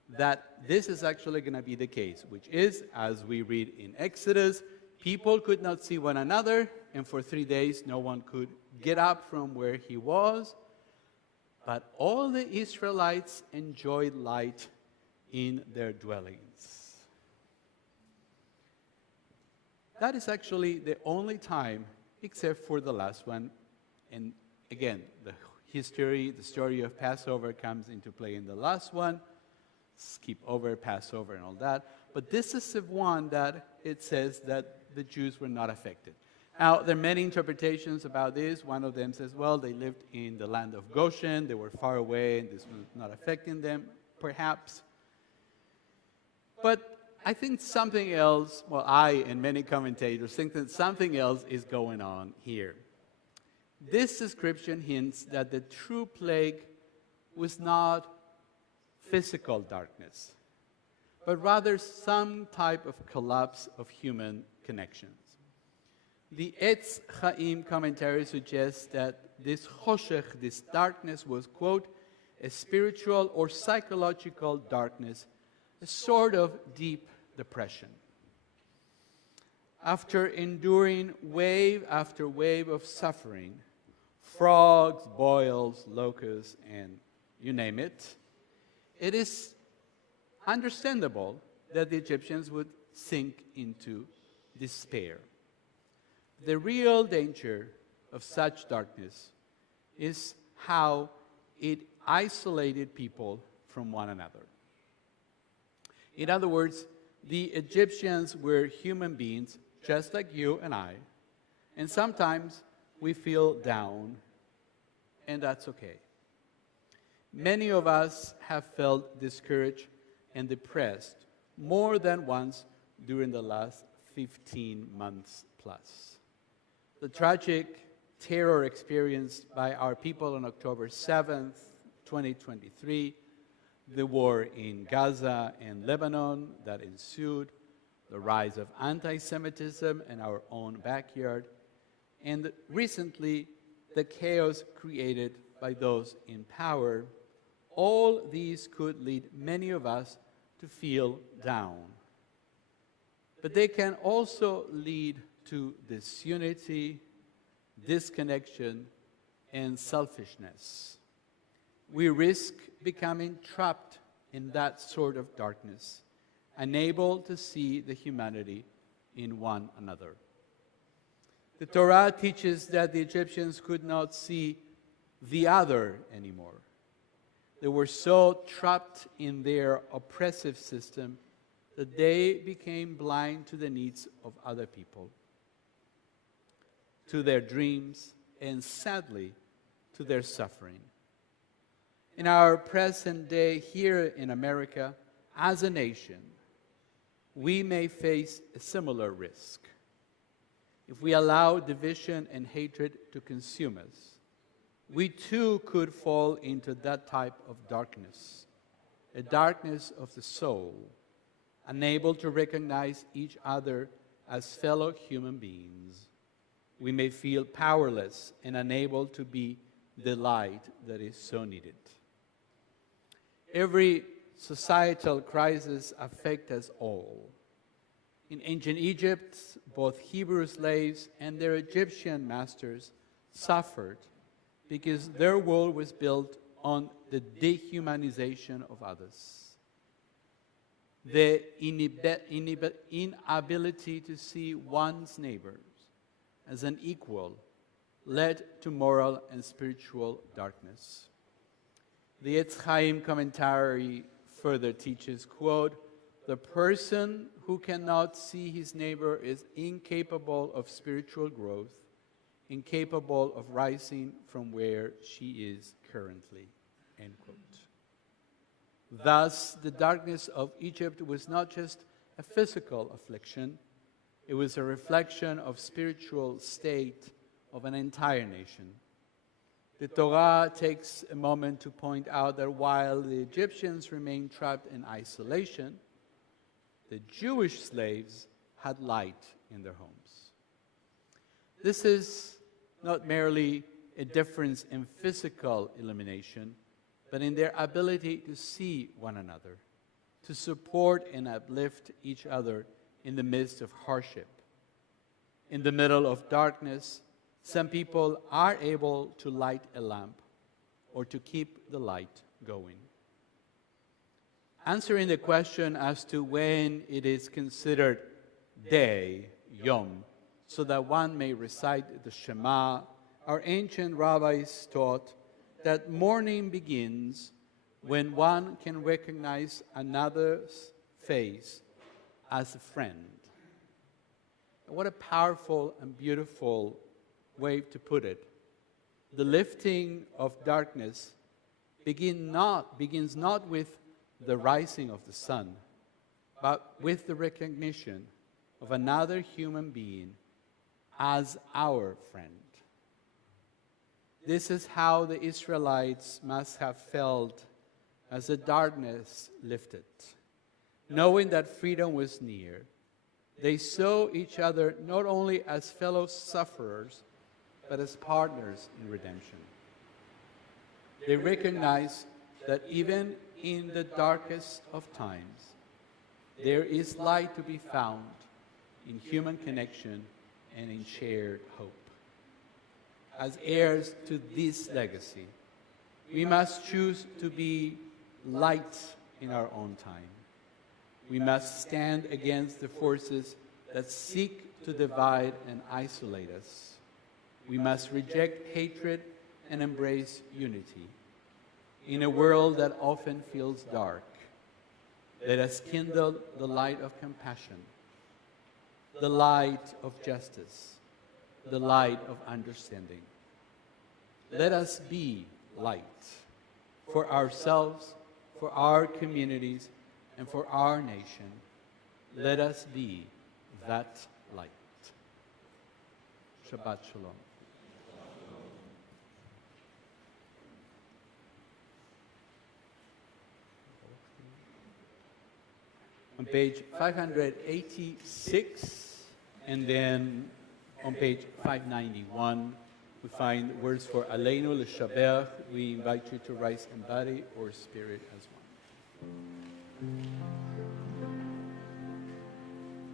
that this is actually going to be the case, which is, as we read in Exodus, people could not see one another, and for 3 days no one could get up from where he was. But all the Israelites enjoyed light in their dwellings. That is actually the only time, except for the last one. And again, the story of Passover comes into play in the last one. Skip over Passover and all that. But this is the one that it says that the Jews were not affected. Now, there are many interpretations about this. One of them says, well, they lived in the land of Goshen. They were far away, and this was not affecting them, perhaps. But I think something else, I and many commentators think that something else is going on here. This description hints that the true plague was not physical darkness, but rather some type of collapse of human connections. The Etz Chaim commentary suggests that this choshech, this darkness, was, quote, a spiritual or psychological darkness, a sort of deep depression. After enduring wave after wave of suffering, frogs, boils, locusts, and you name it, it is understandable that the Egyptians would sink into despair. The real danger of such darkness is how it isolated people from one another. In other words, the Egyptians were human beings just like you and I, and sometimes we feel down, and that's okay. Many of us have felt discouraged and depressed more than once during the last 15 months plus. The tragic terror experienced by our people on October 7th, 2023, the war in Gaza and Lebanon that ensued, the rise of anti-Semitism in our own backyard, and recently the chaos created by those in power, all these could lead many of us to feel down. But they can also lead to disunity, disconnection, and selfishness. We risk becoming trapped in that sort of darkness, unable to see the humanity in one another. The Torah teaches that the Egyptians could not see the other anymore. They were so trapped in their oppressive system that they became blind to the needs of other people, to their dreams, and sadly, to their suffering. In our present day here in America, as a nation, we may face a similar risk. If we allow division and hatred to consume us, we too could fall into that type of darkness, a darkness of the soul, unable to recognize each other as fellow human beings. We may feel powerless and unable to be the light that is so needed. Every societal crisis affects us all. In ancient Egypt, both Hebrew slaves and their Egyptian masters suffered because their world was built on the dehumanization of others. The inability to see one's neighbors as an equal led to moral and spiritual darkness. The Etz Chaim commentary further teaches, quote, "The person who cannot see his neighbor is incapable of spiritual growth, incapable of rising from where she is currently," end quote. Thus, the darkness of Egypt was not just a physical affliction, it was a reflection of spiritual state of an entire nation. The Torah takes a moment to point out that while the Egyptians remained trapped in isolation, the Jewish slaves had light in their homes. This is not merely a difference in physical illumination, but in their ability to see one another, to support and uplift each other in the midst of hardship. In the middle of darkness, some people are able to light a lamp or to keep the light going. Answering the question as to when it is considered day, Yom, so that one may recite the Shema, our ancient rabbis taught that morning begins when one can recognize another's face as a friend. What a powerful and beautiful way to put it. The lifting of darkness begins not with the rising of the sun, but with the recognition of another human being as our friend. This is how the Israelites must have felt as the darkness lifted. Knowing that freedom was near, they saw each other not only as fellow sufferers, but as partners in redemption. They recognized that even in the darkest of times, there is light to be found in human connection and in shared hope. As heirs to this legacy, we must choose to be light in our own time. We must stand against the forces that seek to divide and isolate us. We must reject hatred and embrace unity. In a world that often feels dark, let us kindle the light of compassion, the light of justice, the light of understanding. Let us be light. for ourselves, for our communities, and for our nation. Let us be that light. Shabbat Shalom. On page 586, and then on page 591, we find words for Aleinu L'Shabbat. We invite you to rise in body or spirit as one.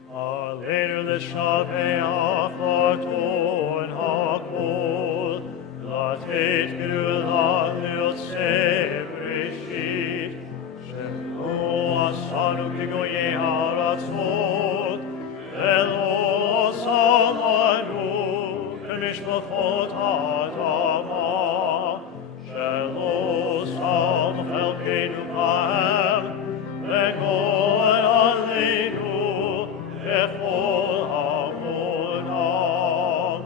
Aleinu l'shabeach v'ton hakol, latet gedulah liyotzeh breshit, shelo asanu k'goyei haratzot, velo samanu k'mishpachot ha'adama, shelo sam chelkeinu b'hem, v'goel aleinu echol hamonam,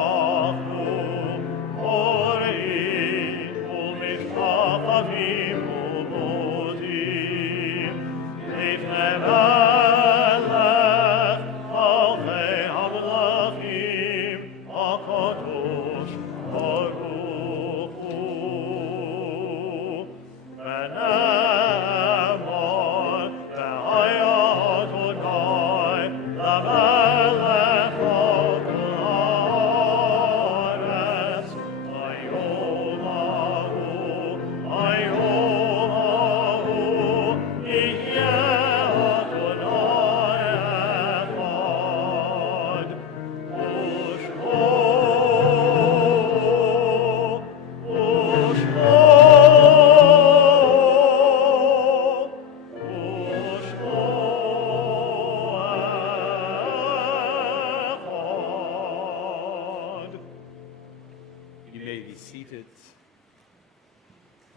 אנחנו קוראים ומשתחווים ומודים לפני מלך מלכי המלכים הקדוש ברוך הוא. ונאמר והיה אדוני למלך על הארץ, היום ההוא יהיה אדוני אחד, You may be seated.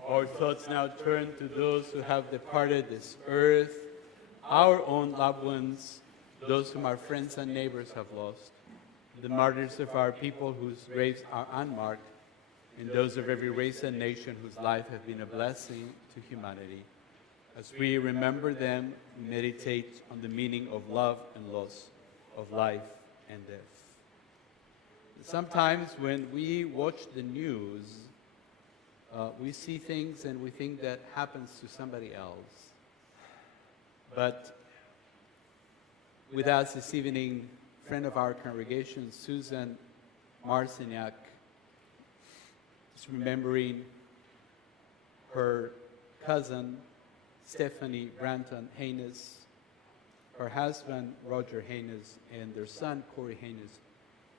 Our thoughts now turn to those who have departed this earth, our own loved ones, those whom our friends and neighbors have lost, the martyrs of our people whose graves are unmarked, and those of every race and nation whose life have been a blessing to humanity. As we remember them, meditate on the meaning of love and loss, of life and death. Sometimes when we watch the news, we see things and we think that happens to somebody else. But with us this evening, a friend of our congregation, Susan Marciniak, is remembering her cousin, Stephanie Branton Haynes, her husband, Roger Haynes, and their son, Corey Haynes,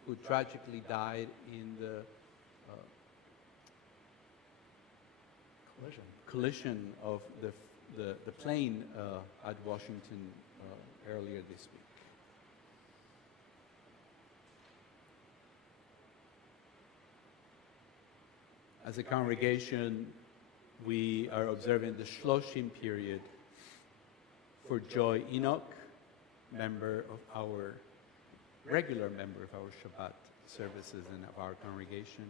who tragically died in the collision of the plane at Washington earlier this week. As a congregation, we are observing the Shloshim period for Joy Enoch, regular member of our Shabbat services and of our congregation.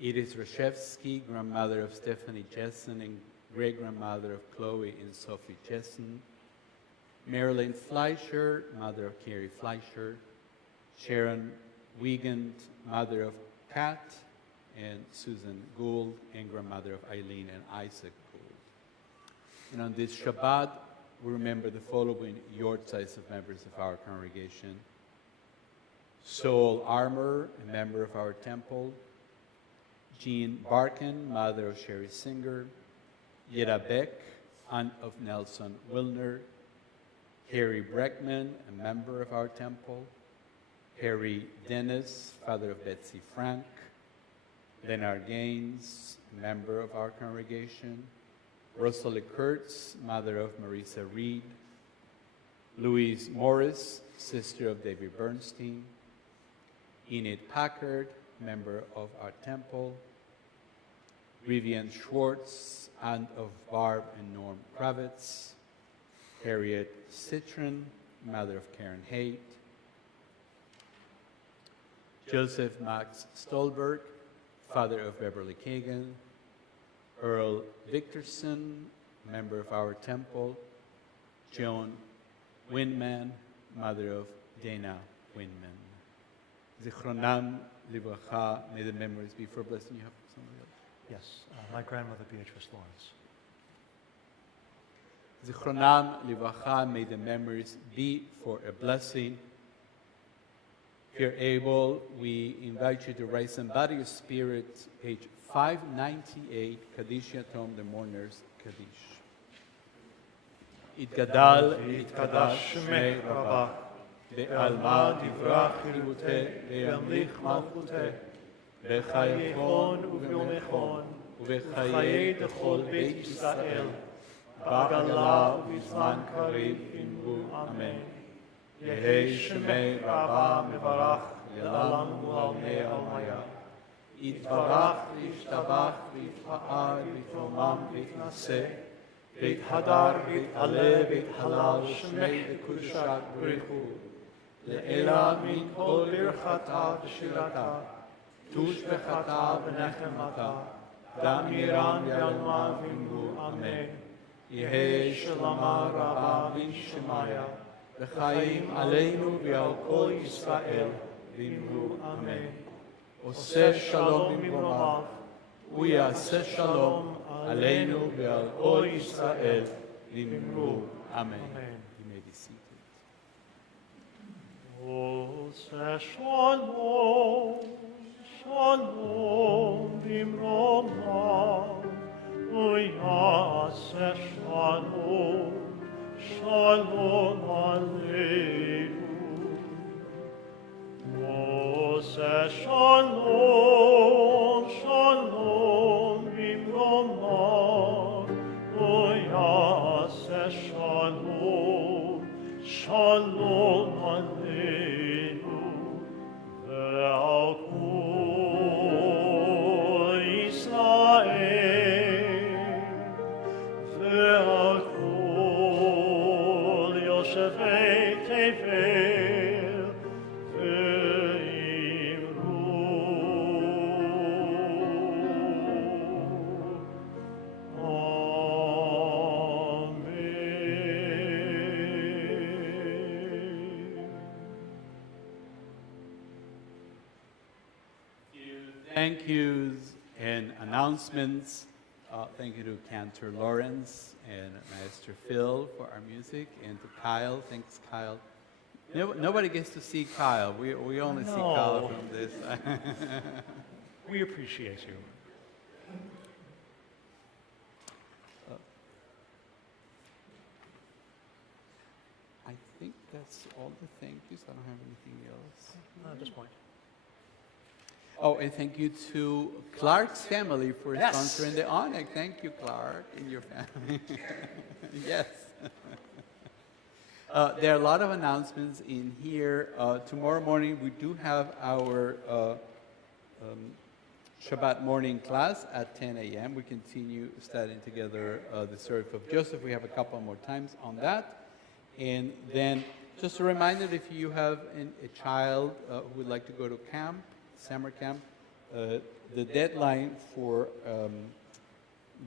Edith Rashevsky, grandmother of Stephanie Jessen and great-grandmother of Chloe and Sophie Jessen. Marilyn Fleischer, mother of Carrie Fleischer. Sharon Wiegand, mother of Kat and Susan Gould, and grandmother of Eileen and Isaac Gould. And on this Shabbat, we remember the following yortzais of members of our congregation. Sol Armour, a member of our temple. Jean Barkin, mother of Sherry Singer. Yera Beck, aunt of Nelson Wilner. Harry Breckman, a member of our temple. Harry Dennis, father of Betsy Frank. Leonard Gaines, a member of our congregation. Rosalie Kurtz, mother of Marisa Reed. Louise Morris, sister of David Bernstein. Enid Packard, member of our temple. Vivian Schwartz, aunt of Barb and Norm Kravitz. Harriet Citron, mother of Karen Haight. Joseph Max Stolberg, father of Beverly Kagan. Earl Victorson, member of our temple, Joan Windman, mother of Dana Windman. Zichronam Livracha, may the memories be for a blessing. You have somebody else? Yes, my grandmother, Beatrice Lawrence. Zichronam Livracha, may the memories be for a blessing. If you're able, we invite you to rise and body your spirit, page 598, Kaddish Yatom, the mourners, Kaddish. Itgadal v'itqadash shmei Rabbah, be'alma divrach chiluteh, be'yamlich malchuteh, b'chayechon u'b'yomechon, u'b'chayei dechol beit Yisrael, ba'gala u'b'zman karev imru, Amen. Yehei shmei Rabbah mevarach, le'alam u'almei almaya. Yitbarach v'yishtabach v'yitpa'al v'yitromam v'yitnaseh, v'yithadar v'yit'aleh v'yithalal shmei v'kudshak b'richu, le'ela min kol birchata v'shirata, tush v'chata v'nechemata, damiram v'yalma v'imru, Amen. Yehei shalama Rabbah min shemaya, v'chaim aleinu v'al kol Yisrael, v'imru, Amen. Oseh shalom imromav, uyaseh shalom aleinu ve'al kol Yisrael, v'imru. Amen. You may be seated. Oseh shalom, shalom imromav, uyaseh shalom, shalom aleinu. Oseh shalom, shalom bimromav, uyaseh shalom, shalom aleinu, ve'al kol Yisrael, ve'al kol yoshevei tevel, Thank yous and announcements. Thank you to Cantor Lawrence and Master Phil for our music, and to Kyle. Thanks, Kyle. Nobody gets to see Kyle. We only see Kyle No. from this. We appreciate you. I think that's all the thank yous. I don't have anything else. At this point. Oh, and thank you to Clark's family for Yes. sponsoring the Onyx. Thank you, Clark, and your family. Yes. There are a lot of announcements in here. Tomorrow morning, we do have our Shabbat morning class at 10 a.m. We continue studying together the story of Joseph. We have a couple more times on that. And then just a reminder, if you have a child who would like to go to camp, summer camp, the deadline for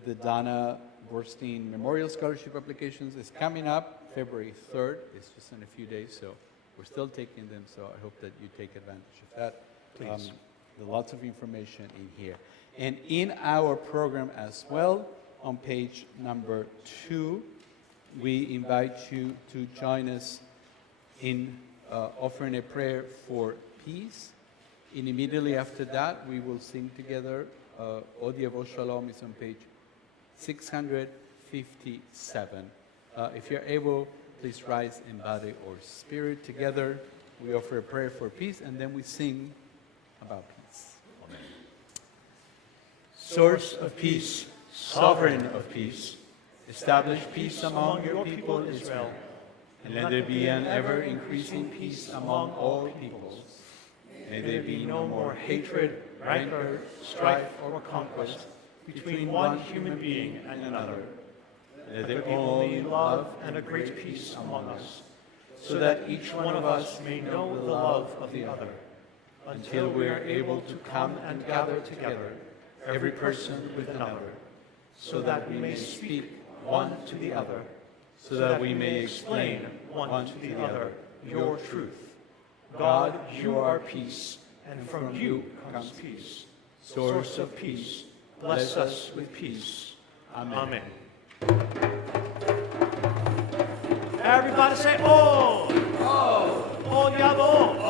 the Donna Borstein Memorial Scholarship applications is coming up February 3rd. It's just in a few days, so we're still taking them, so I hope that you take advantage of that. Please. There's lots of information in here. And in our program as well, on page number 2, we invite you to join us in offering a prayer for peace. And immediately after that, we will sing together. Odia Vo Shalom is on page 657. If you're able, please rise in body or spirit together. We offer a prayer for peace, and then we sing about peace. Amen. Source of peace, sovereign of peace, establish peace among your people Israel, and let there be an ever-increasing peace among all peoples. May there be no more hatred, rancor, strife, or conquest between one human being and another. Let there only be love and a great peace among us, so that each one of us may know the love of the other, until we are able to come and gather together, every person with another, so that we may speak one to the other, so that we may explain one to the other your truth. God, you are peace, and from you comes peace. Source of peace, bless us with peace. Amen. Everybody say, oh! Oh! Oh, yabo!